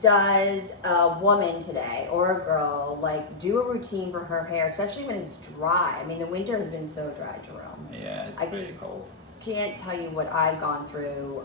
does a woman today or a girl like do a routine for her hair, especially when it's dry? I mean, the winter has been so dry, Jerome. Yeah, it's pretty cold. Can't tell you what I've gone through.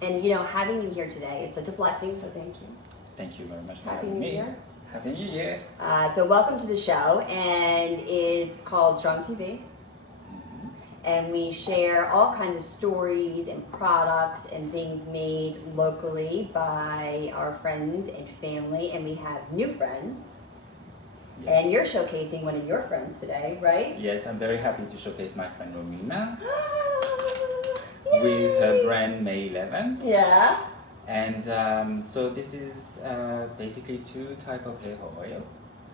And you know, having you here today is such a blessing, so thank you. Thank you very much for Happy having New me. Year. Happy New Year. So welcome to the show, and it's called Strong TV. And we share all kinds of stories and products and things made locally by our friends and family, and we have new friends. Yes. And you're showcasing one of your friends today, right? Yes, I'm very happy to showcase my friend Romina Yay! with her brand May 11. Yeah. And so this is basically two type of hair oil.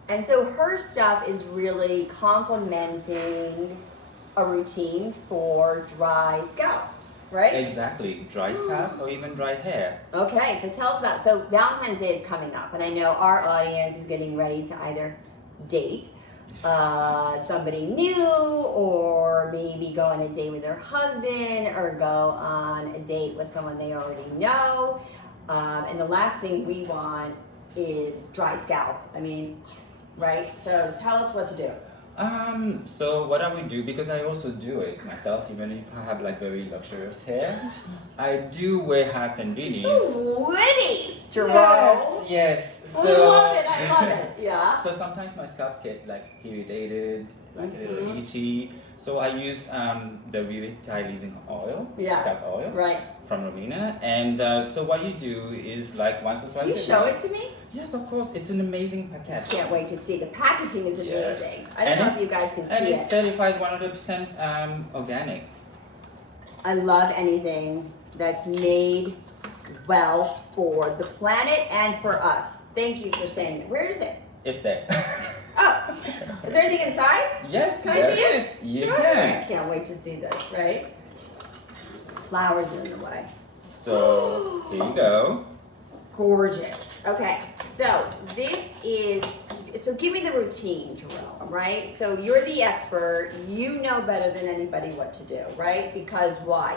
And so her stuff is really complementing a routine for dry scalp, right? Exactly, dry scalp or even dry hair. Okay, so tell us about, so Valentine's Day is coming up, and I know our audience is getting ready to either date somebody new, or maybe go on a date with their husband, or go on a date with someone they already know. And the last thing we want is dry scalp. I mean, right? So tell us what to do. So what I would do, because I also do it myself, even if I have like very luxurious hair, I do wear hats and beanies. So witty, Jerome. Yes. So, I love it. I love it. Yeah. So sometimes my scalp get like irritated, like a little Mhm. itchy. So I use the Revitalizing oil, Yeah. scalp oil, Right. from Romina. And so what you do is like once or twice Can you a show week. it to me? Yes, of course. It's an amazing package. Can't wait to see. The packaging is Yes. amazing. I don't And know if it's- you guys can And see it's it. certified 100% organic. I love anything that's made well for the planet and for us. Thank you for saying that. Where is it? It's there. Oh, is there anything inside? Yes, Can I there see it? is. You Show it to me. I can. can't wait to see this, right? Flowers are in the way. So here you go. Gorgeous. Okay, so this is, so give me the routine, Jerome, right? So you're the expert. You know better than anybody what to do, right? Because why?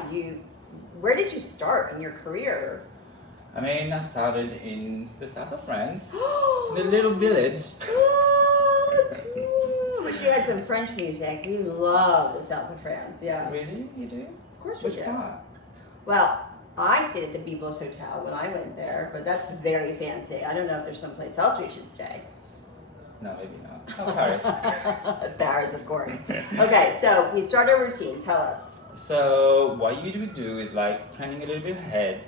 Where did you start in your career? I mean, I started in the south of France, in a little village. But you had some French music. We love the south of France, yeah. Really? You do? Of course we Which do. part? Well, I stayed at the Biblos Hotel when I went there, but that's very fancy. I don't know if there's someplace else we should stay. No, maybe not. Oh, Paris. Paris, of course. Okay, so we start our routine. Tell us. So what you would do is like planning a little bit ahead.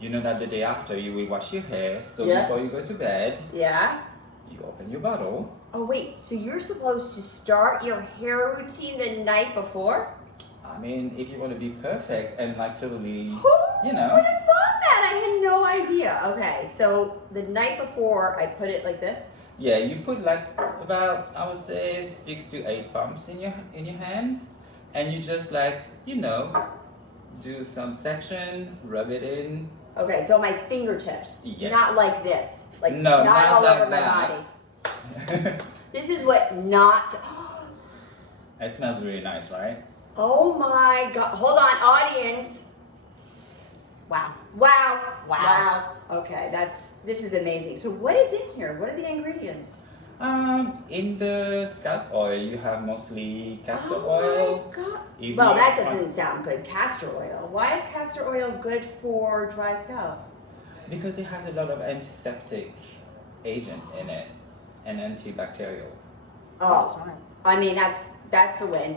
You know that the day after you will wash your hair. So Yeah. before you go to bed, Yeah? you open your bottle. Oh, wait. So you're supposed to start your hair routine the night before? I mean, if you want to be perfect and like totally, Who you know. would have thought that? I had no idea. Okay, so the night before, I put it like this. Yeah, you put like about, I would say 6 to 8 pumps in your hand, and you just like, you know, do some section, rub it in. Okay, so my fingertips. Yes. Not like this. Like No, not not all like over my that. body. This is what not. It smells really nice, right? Oh my god. Hold on, audience. Wow. Wow. Wow. Okay, this is amazing. So what is in here? What are the ingredients? In the scalp oil, you have mostly castor Oh oil. my god. If Well, you- that doesn't sound good. Castor oil. Why is castor oil good for dry scalp? Because it has a lot of antiseptic agent in it and antibacterial. Oh, I mean that's a win.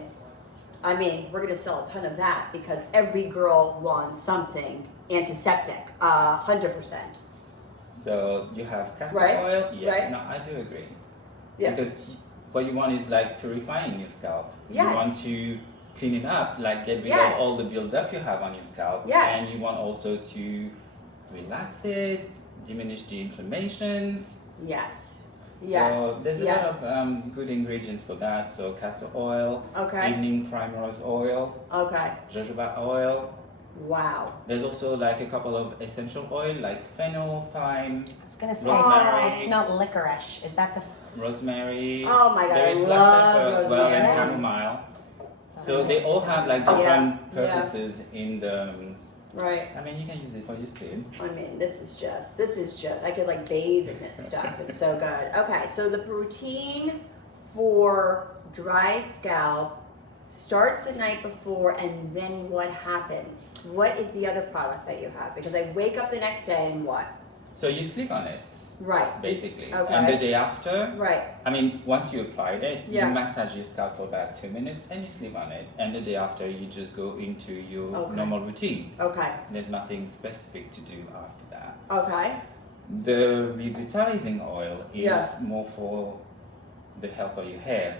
I mean, we're gonna sell a ton of that because every girl wants something antiseptic, 100%. So you have castor Right, oil. Yes, right. no, I do agree. Yeah. Because what you want is like purifying your scalp. Yes. You want to clean it up, like get rid Yes. of all the buildup you have on your scalp. Yes. And you want also to relax it, diminish the inflammations. Yes. Yes. So there's a yes. lot of good ingredients for that. So castor oil, Okay. evening primrose oil, Okay. jojoba oil. Wow. There's also like a couple of essential oil like fennel, thyme, I was gonna say, Rosemary. I smell licorice. Is that the? rosemary. Oh my God, There I is black love pepper as well and rosemary. chamomile. So they all have like different Yeah, yeah. purposes in the Right. I mean, you can use it for your skin. I mean, this is just, I could like bathe in this stuff. It's so good. Okay, so the routine for dry scalp starts the night before, and then what happens? What is the other product that you have? Because I wake up the next day and what? So you sleep on it, Right. basically. Okay. And the day after, Right. I mean, once you applied it, Yeah. you massage your scalp for about 2 minutes and you sleep on it. And the day after, you just go into your Okay. normal routine. Okay. There's nothing specific to do after that. Okay. The revitalizing oil is Yeah. more for the health of your hair.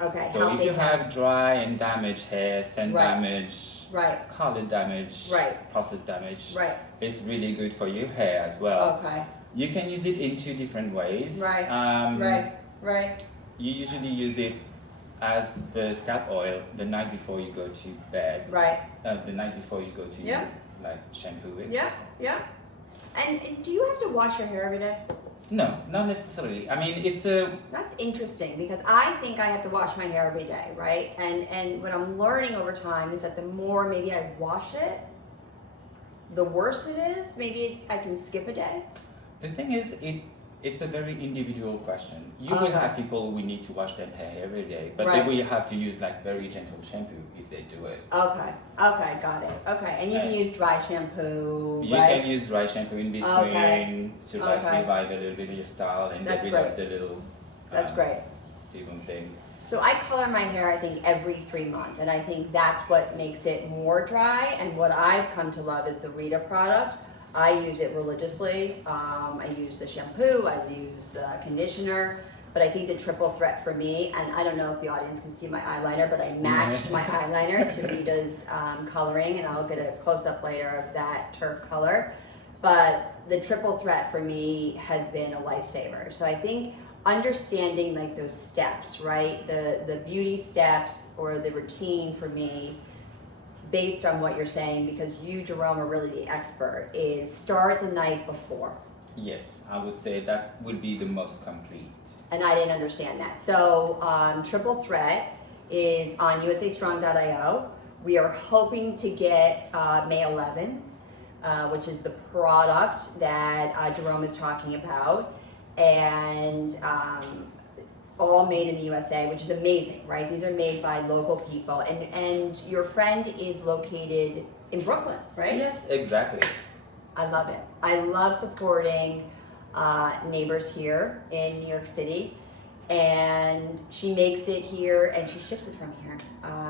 Okay. So Healthy if you hair. have dry and damaged hair, scent Right. damage, Right. color damage, Right. process damage, Right. it's really good for your hair as well. Okay. You can use it in 2 different ways. Right. Um, Right. Right. You usually use it as the scalp oil the night before you go to bed. Right. The night before you go to Yeah. like shampoo it. Yeah. Yeah. And do you have to wash your hair every day? No, not necessarily. I mean, it's a That's interesting because I think I have to wash my hair every day, right? And what I'm learning over time is that the more maybe I wash it, the worse it is. Maybe I can skip a day. the thing is it's a very individual question. You will Okay. have people who need to wash their hair every day, but Right. they will have to use like very gentle shampoo if they do it. Okay. Okay. Got it. Okay. And you can Right. use dry shampoo, You right? can use dry shampoo in between Okay. to like Okay. revive a little bit of your style and That's get rid of great. the little That's great. sebum thing. So I color my hair, I think, every 3 months, and I think that's what makes it more dry. And what I've come to love is the Rita product. I use it religiously. I use the shampoo, I use the conditioner, but I think the triple threat for me, and I don't know if the audience can see my eyeliner, but I matched my eyeliner to Rita's coloring, and I'll get a close-up later of that turp color. But the triple threat for me has been a lifesaver. So I think understanding like those steps, right? The beauty steps or the routine for me, based on what you're saying, because you, Jerome, are really the expert, is start the night before. Yes, I would say that would be the most complete. And I didn't understand that. So Triple Threat is on usastrong.io. We are hoping to get May 11, which is the product that Jerome is talking about. And all made in the USA, which is amazing, right? These are made by local people. And your friend is located in Brooklyn, right? Yes, exactly. I love it. I love supporting neighbors here in New York City. And she makes it here and she ships it from here.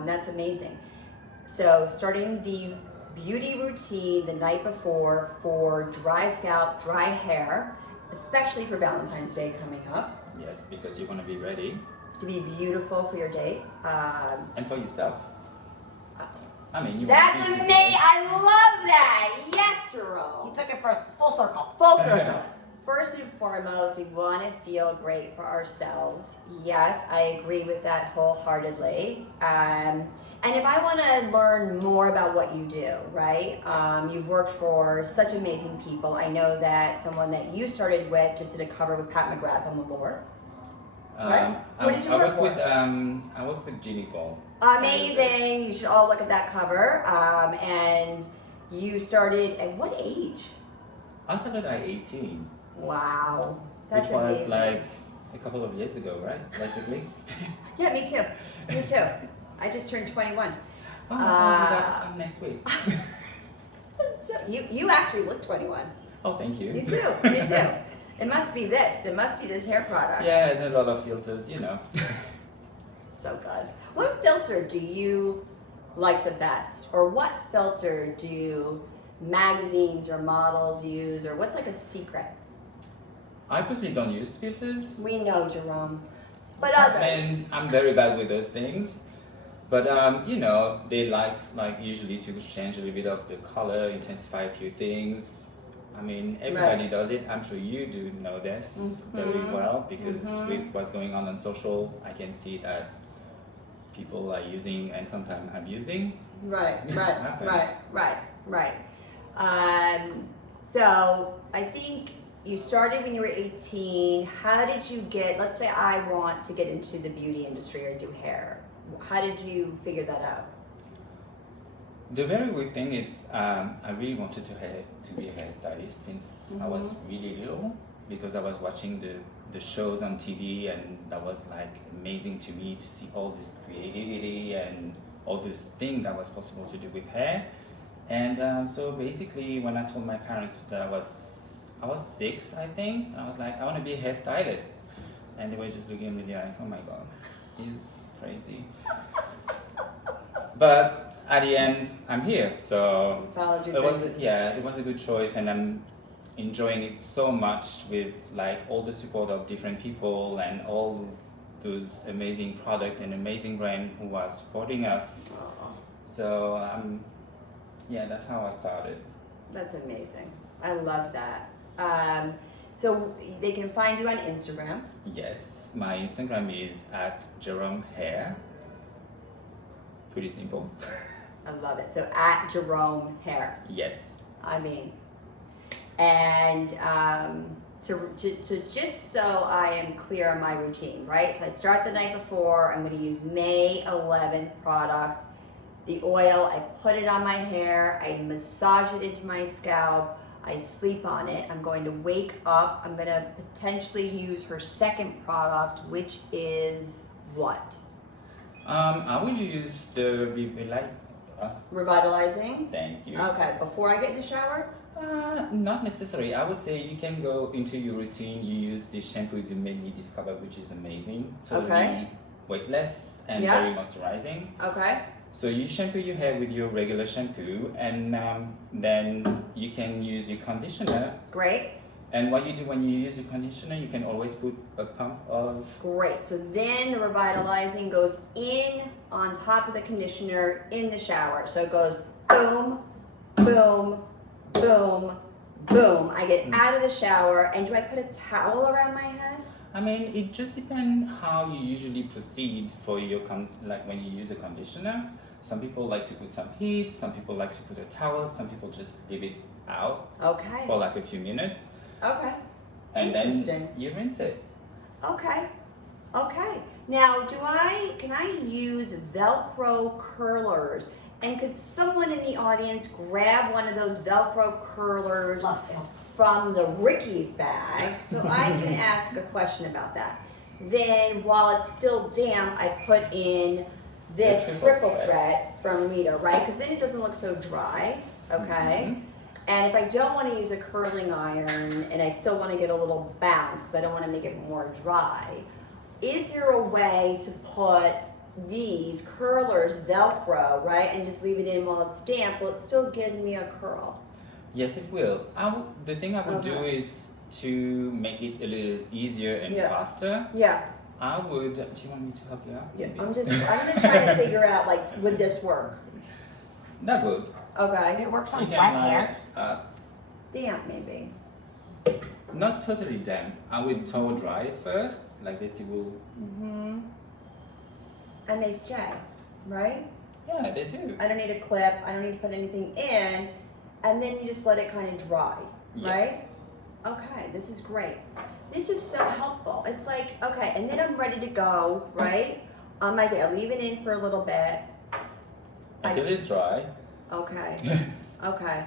That's amazing. So starting the beauty routine the night before for dry scalp, dry hair, especially for Valentine's Day coming up, Yes, because you want to be ready. to be beautiful for your date. And for yourself. I mean, you That's want to be amazing. I love that. Yes, Jerome. He took it for full circle. Full circle. First and foremost, we want to feel great for ourselves. Yes, I agree with that wholeheartedly. And if I want to learn more about what you do, right? You've worked for such amazing people. I know that someone that you started with just did a cover with Pat McGrath on the Lure. Right? What did you work for? I work with Jimmy Paul. Amazing. You should all look at that cover. And you started at what age? I started at 18, Wow. That's which was amazing. like a couple of years ago, right? Basically. Yeah, me too. Me too. I just turned 21. Oh, I'll do that next week. So you actually look 21. Oh, thank you. You do. You do. It must be this. It must be this hair product. Yeah, and a lot of filters, you know. So good. What filter do you like the best? Or what filter do magazines or models use? Or what's like a secret? I personally don't use filters. We know, Jerome. But others. And I'm very bad with those things. But you know, they like usually to change a little bit of the color, intensify a few things. I mean, everybody does it. I'm sure you do know this very well because with what's going on social, I can see that people are using and sometimes abusing. Right. happens. So I think you started when you were 18. How did you get, let's say I want to get into the beauty industry or do hair. How did you figure that out? The very good thing is I really wanted to be a hairstylist since I was really little because I was watching the shows on TV and that was like amazing to me to see all this creativity and all this thing that was possible to do with hair. And so basically when I told my parents that I was 6, I think, and I was like, I want to be a hairstylist. And they were just looking at me like, oh my god, he's crazy. But at the end, I'm here. So Followed your it was dream. it was a good choice, and I'm enjoying it so much with like all the support of different people and all those amazing product and amazing brand who are supporting us. Aw, So that's how I started. that's amazing. I love that. So they can find you on Instagram. Yes, my Instagram is at Jerome Hair. Pretty simple. I love it. So at Jerome Hair. Yes. I mean, and to just so I am clear on my routine, right? So I start the night before. I'm going to use May 11th product. The oil, I put it on my hair. I massage it into my scalp. I sleep on it. I'm going to wake up. I'm going to potentially use her second product, which is what? I will use the Revitalizing. thank you. Okay, before I get in the shower? Not necessarily. I would say you can go into your routine. You use this shampoo you made me discover, which is amazing. Totally Okay. weightless and Yeah. very moisturizing. Okay. So you shampoo your hair with your regular shampoo, and then you can use your conditioner. Great. And what you do when you use your conditioner, you can always put a pump of. Great. So then the revitalizing goes in on top of the conditioner in the shower. So it goes boom, boom, boom, boom. I get out of the shower, and do I put a towel around my head? I mean, it just depends how you usually proceed for your like when you use a conditioner. Some people like to put some heat. Some people like to put a towel. Some people just leave it out Okay. for like a few minutes, Okay. and Interesting. then you rinse it. Okay. Okay. Now, can I use Velcro curlers? And could someone in the audience grab one of those Velcro curlers Love to. from the Ricky's bag so I can ask a question about that? Then, while it's still damp, I put in this The triple triple thread from Rita, right? Because then it doesn't look so dry, okay? Mhm. And if I don't want to use a curling iron and I still want to get a little bounce because I don't want to make it more dry, is there a way to put these curlers Velcro, right, and just leave it in while it's damp? Will it still give me a curl? Yes, it will. The thing I would do Okay. is to make it a little easier and Yeah. faster. Yeah, I would. Do you want me to help you out? yeah. Maybe? I'm just trying to figure out, like, would this work? That would. Okay, It works You on can, wet like, hair. damp maybe. Not totally damp. I would towel dry it first, like this. It will. Mm-hmm. And they stay, right? Yeah, they do. I don't need a clip. I don't need to put anything in, and then you just let it kind of dry, right? Yes. Okay, this is great. This is so helpful. It's like, okay, and then I'm ready to go, right? On my day, I leave it in for a little bit. Until it's dry. Okay, okay,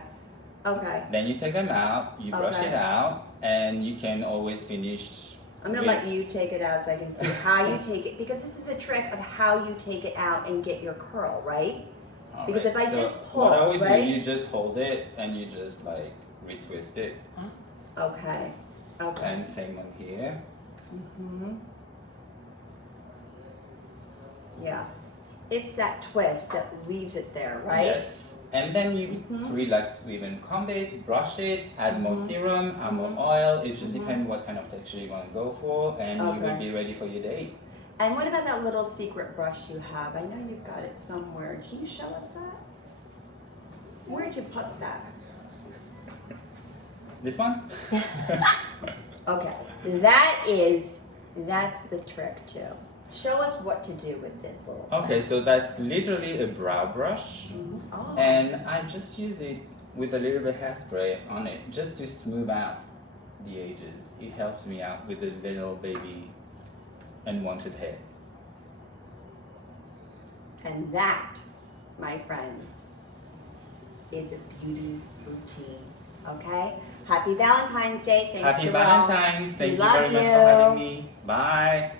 okay. Then you take them out. You brush Okay. it out, and you can always finish. I'm gonna let you take it out so I can see how you take it, because this is a trick of how you take it out and get your curl, right? Because if I just pull, what I would right? do, you just hold it and you just like retwist it, Okay, okay. and same one here. Mm-hmm. Yeah. It's that twist that leaves it there, right? Yes. And then you Mhm. really like to even comb it, brush it, add more Mhm. serum, add more Mhm. oil. It just Mhm. depends what kind of texture you want to go for, and you Okay. will be ready for your date. And what about that little secret brush you have? I know you've got it somewhere. Can you show us that? Where'd you put that? This one? Okay, that's the trick too. Show us what to do with this little Okay, thing. so that's literally a brow brush, Oh. and I just use it with a little bit of hairspray on it just to smooth out the edges. It helps me out with the little baby unwanted hair. And that, my friends, is a beauty routine. Okay? Happy Valentine's Day. Thanks, Happy Jerome. Valentine's. Thank We you love very much for having me. Bye.